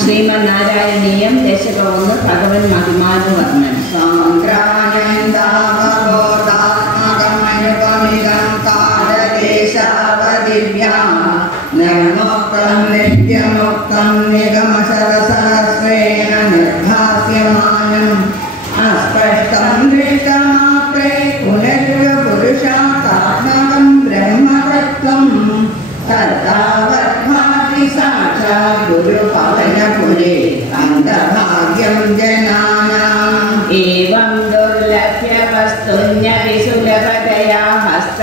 ശ്രീമന്നാരായണീയം ദശകമെന്ന് ഭഗവൻ മഹിമാനു വർണ്ണൻ നിർമുക്തം നിത്യമുക്തം നിഗമശരസഹസ്രേണ നിർഭാസ്യമാനം അസ്പഷ്ടം ദൃഷ്ടമാത്രേ പുനരുപുരുഷാത്മകം ബ്രഹ്മതത്വം തദ്ധാവദ്ഭാതി സാക്ഷാത് ഗുരുപവനപുരേ അന്തഭാഗ്യം ജനാനാം ഏവം ദുർലഭ്യ വസ്തുന്യ വിസുലഭതയാ ഹസ്ത